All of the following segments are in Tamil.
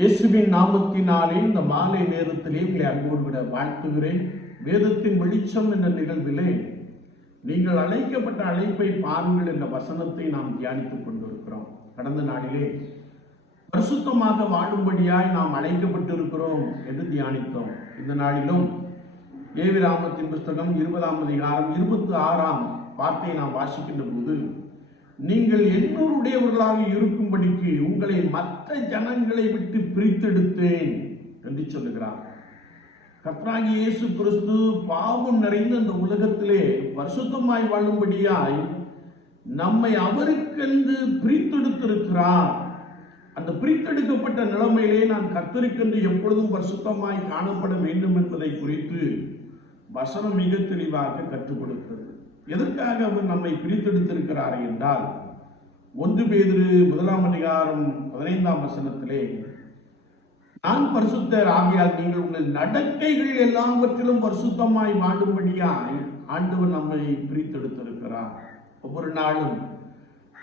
இயேசுவின் நாமத்தினாலே இந்த மாலை நேரத்திலே உங்களை அன்போடு விட வாழ்த்துகிறேன். வேதத்தின் வெளிச்சம் என்ற நிகழ்விலே நீங்கள் அழைக்கப்பட்ட அழைப்பை பாருங்கள் என்ற வசனத்தை நாம் தியானித்துக் கொண்டிருக்கிறோம். கடந்த நாளிலே பரிசுத்தமாக வாழும்படியாய் நாம் அழைக்கப்பட்டிருக்கிறோம் என்று தியானித்தோம். இந்த நாளிலும் ஏவிராமத்தின் புஸ்தகம் இருபதாம் அதிகாரம் இருபத்தி ஆறாம் வார்த்தையை நாம் வாசிக்கின்ற போது நீங்கள் என்னோருடையவர்களாக இருக்கும்படிக்கு உங்களை மற்ற ஜனங்களை விட்டு பிரித்தெடுத்தேன் என்று சொல்லுகிறார். கத்ராகி இயேசு கிறிஸ்து பாவம் நிறைந்த இந்த உலகத்திலே பரிசுத்தமாய் வாழும்படியாய் நம்மை அவருக்கென்று பிரித்தெடுத்திருக்கிறார். அந்த பிரித்தெடுக்கப்பட்ட நிலைமையிலே நான் கத்தருக்கென்று எப்பொழுதும் பரிசுத்தமாய் காணப்பட வேண்டும் என்பதை குறித்து வசனம் மிக தெளிவாக கற்றுக் கொடுக்கிறது எதற்காக அவர் நம்மை பிரித்தெடுத்திருக்கிறார் என்றால் ஒன்று பேதிரு முதலாம் அதிகாரம் பதினைந்தாம் வசனத்திலே நான் பரிசுத்தர் ஆகியால் நீங்கள் உங்கள் நடக்கைகள் எல்லாவற்றிலும் பரிசுத்தமாய் வாழும்படியாய் ஆண்டவர் நம்மை பிரித்தெடுத்திருக்கிறார். ஒவ்வொரு நாளும்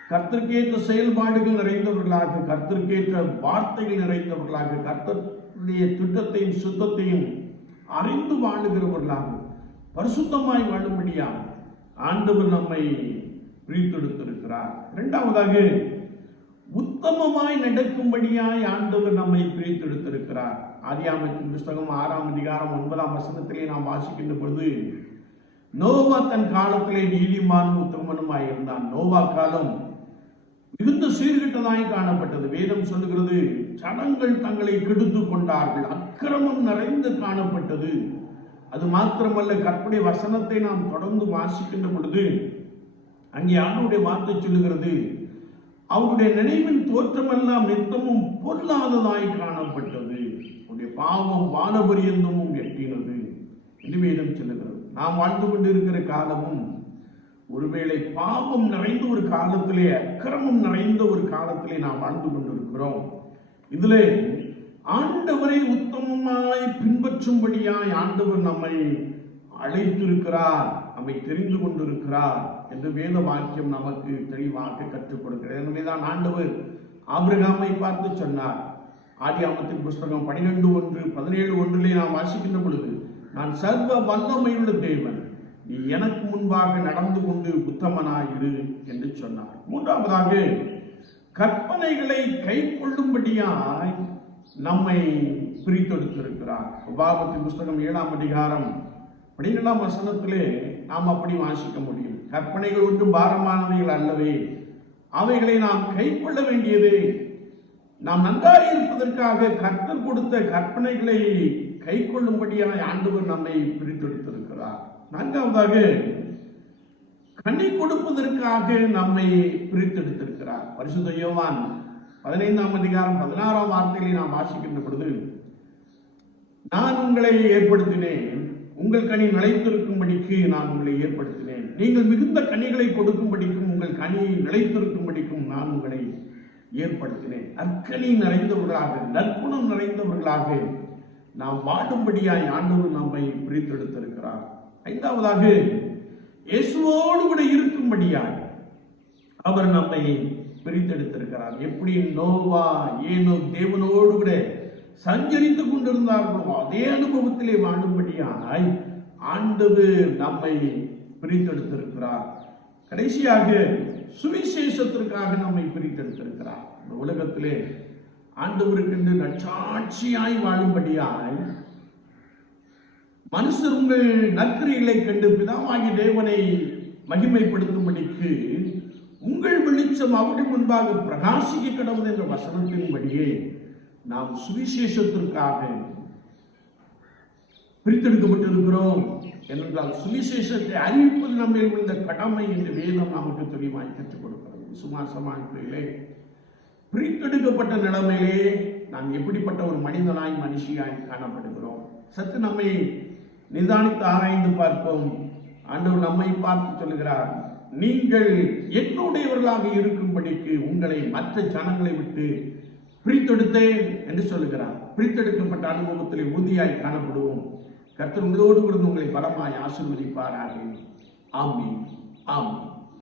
கர்த்தர்க்கேற்ற செயல்பாடுகள் நிறைந்தவர்களாக கர்த்தர்க்கேற்ற வார்த்தைகள் நிறைந்தவர்களாக கர்த்தருடைய திட்டத்தையும் சுத்தத்தையும் அறிந்து வாழுகிறவர்களாக பரிசுத்தமாய் வாழும்படியாக ஆண்டவர் நம்மை பிரித்தெடுத்திருக்கிறார். இரண்டாவதாக உத்தமமாய் நடக்கும்படியாய் ஆண்டவர் நம்மை பிரித்தெடுத்திருக்கிறார். ஆதியாமத்தின் புஸ்தகம் ஆறாம் அதிகாரம் ஒன்பதாம் வசனத்திலே நாம் வாசிக்கின்ற பொழுது நோவா தன் காலத்திலே நீதிமானும் உத்தமனுமாய் இருந்தான். நோவா காலம் மிகுந்த சீர்கிட்டதாய் காணப்பட்டது. வேதம் சொல்லுகிறது சடங்கள் தங்களை கெடுத்து கொண்டார்கள். அக்கிரமம் நிறைந்து காணப்பட்டது. அது மாத்திரமல்ல கற்பனை வசனத்தை நாம் தொடர்ந்து வாசிக்கின்ற பொழுது அங்கே ஆண்டவுடைய வார்த்தை சொல்லுகிறது அவருடைய நினைவின் தோற்றமெல்லாம் நித்தமும் பொல்லாததாய் காணப்பட்டது. அவருடைய பாவம் வானபரியந்தமும் எட்டினது. என்று வேதம் சொல்லுகிறது நாம் வாழ்ந்து கொண்டிருக்கிற காலமும் ஒருவேளை பாவம் நிறைந்த ஒரு காலத்திலே அக்கிரமம் நிறைந்த ஒரு காலத்திலே நாம் வாழ்ந்து கொண்டிருக்கிறோம். இதிலே ஆண்டவரை உத்தமமாய் பின்பற்றும்படியாய் ஆண்டவர் நம்மை அழைத்திருக்கிறார் நம்மை தெரிந்து கொண்டிருக்கிறார் என்று வேத வாக்கியம் நமக்கு தெளிவாக கற்றுக் கொடுக்கிறது எனவேதான் ஆண்டவர் ஆபிரகாமை பார்த்து சொன்னார். ஆதியாமத்தின் புஸ்தகம் பனிரெண்டு ஒன்று பதினேழு ஒன்றிலே நாம் வாசிக்கின்ற பொழுது நான் சர்வ வல்லமையுள்ள தேவன் நீ எனக்கு முன்பாக நடந்து கொண்டு உத்தமனாயிரு என்று சொன்னார். மூன்றாவதாக கற்பனைகளை கை கொள்ளும்படியாய் நம்மை பிரித்தெடுத்திருக்கிறார். உபாபத்தின் புஸ்தகம் ஏழாம் அதிகாரம். பன்னிரெண்டாம் வசனத்திலே நாம் அப்படி வாசிக்க முடியும். கற்பனைகள் ஒன்றும் பாரமானவைகள் அல்லவே. அவைகளை நாம் கை கொள்ள வேண்டியது. நாம் நன்றாக இருப்பதற்காக கர்த்தர் கொடுத்த கற்பனைகளை கை கொள்ளும்படியான ஆண்டவர் நம்மை பிரித்தெடுத்திருக்கிறார். நான்காவதாக கண்ணி கொடுப்பதற்காக நம்மை பிரித்தெடுத்திருக்கிறார். பரிசுத்தையோவான் பதினைந்தாம் அதிகாரம் பதினாறாம் வார்த்தைகளை நாம் வாசிக்கின்ற பொழுது நான் உங்களை ஏற்படுத்தினேன் உங்கள் கனி நிலைத்திருக்கும்படிக்கு நான் உங்களை ஏற்படுத்தினேன். நீங்கள் மிகுந்த கனிகளை கொடுக்கும்படிக்கும் உங்கள் கனி நிலைத்திருக்கும்படிக்கும் நான் உங்களை ஏற்படுத்தினேன். நற்கனி நிறைந்தவர்களாக நற்குணம் நிறைந்தவர்களாக நாம் வாடும்படியாய் ஆண்டவர் நம்மை பிரித்தெடுத்திருக்கிறார். ஐந்தாவதாக இயேசுவோடு கூட இருக்கும்படியாய் அவர் நம்மை பிரித்தெடுத்திருக்கிறார். எப்படி நோவா ஏனோ தேவனோடு கூட சஞ்சரித்துக் கொண்டிருந்தார்களோ அதே அனுபவத்திலே வாழும்படியாய் ஆண்டவர் நம்மை பிரித்தெடுத்திருக்கிறார். கடைசியாக சுவிசேஷத்திற்காக நம்மை பிரித்தெடுத்திருக்கிறார். இந்த உலகத்திலே ஆண்டவருக்கென்று நச்சாட்சியாய் வாழும்படியாய் மனுஷர் உங்கள் நற்கிரிகளை கண்டு பிதாவாகி தேவனை மகிமைப்படுத்தும்படிக்கு உங்கள் வெளிச்சம் அவர்கள் முன்பாக பிரகாசிக்க கடவுள் என்ற வசனத்தின்படியே நாம் சுவிசேஷத்திற்காக பிரித்தெடுக்கப்பட்டிருக்கிறோம் ஏனென்றால் சுவிசேஷத்தை அறிவிப்பது நம்மில் உள்ள கடமை என்று வேதம் நமக்கு தெளிவாய் கற்றுக் கொடுக்கிறது. விசுவாசமானத்திலே பிரித்தெடுக்கப்பட்ட நிலைமையிலே நாம் எப்படிப்பட்ட ஒரு மனிதனாய் மனுஷியாய் காணப்படுகிறோம்? சத்து நம்மை நிதானித்து ஆராய்ந்து பார்ப்போம். ஆண்டவர் நம்மை பார்த்து சொல்கிறார் நீங்கள் என்னுடையவர்களாக இருக்கும்படிக்கு உங்களை மற்ற ஜனங்களை விட்டு பிரித்தெடுத்தேன் என்று சொல்லுகிறார். பிரித்தெடுக்கப்பட்ட அனுபவத்தில் உறுதியாய் காணப்படுவோம். கர்த்தர் உங்களோடு கூட உங்களை பலமாய் ஆசீர்வதிப்பாராக. ஆமீன். ஆமீன்.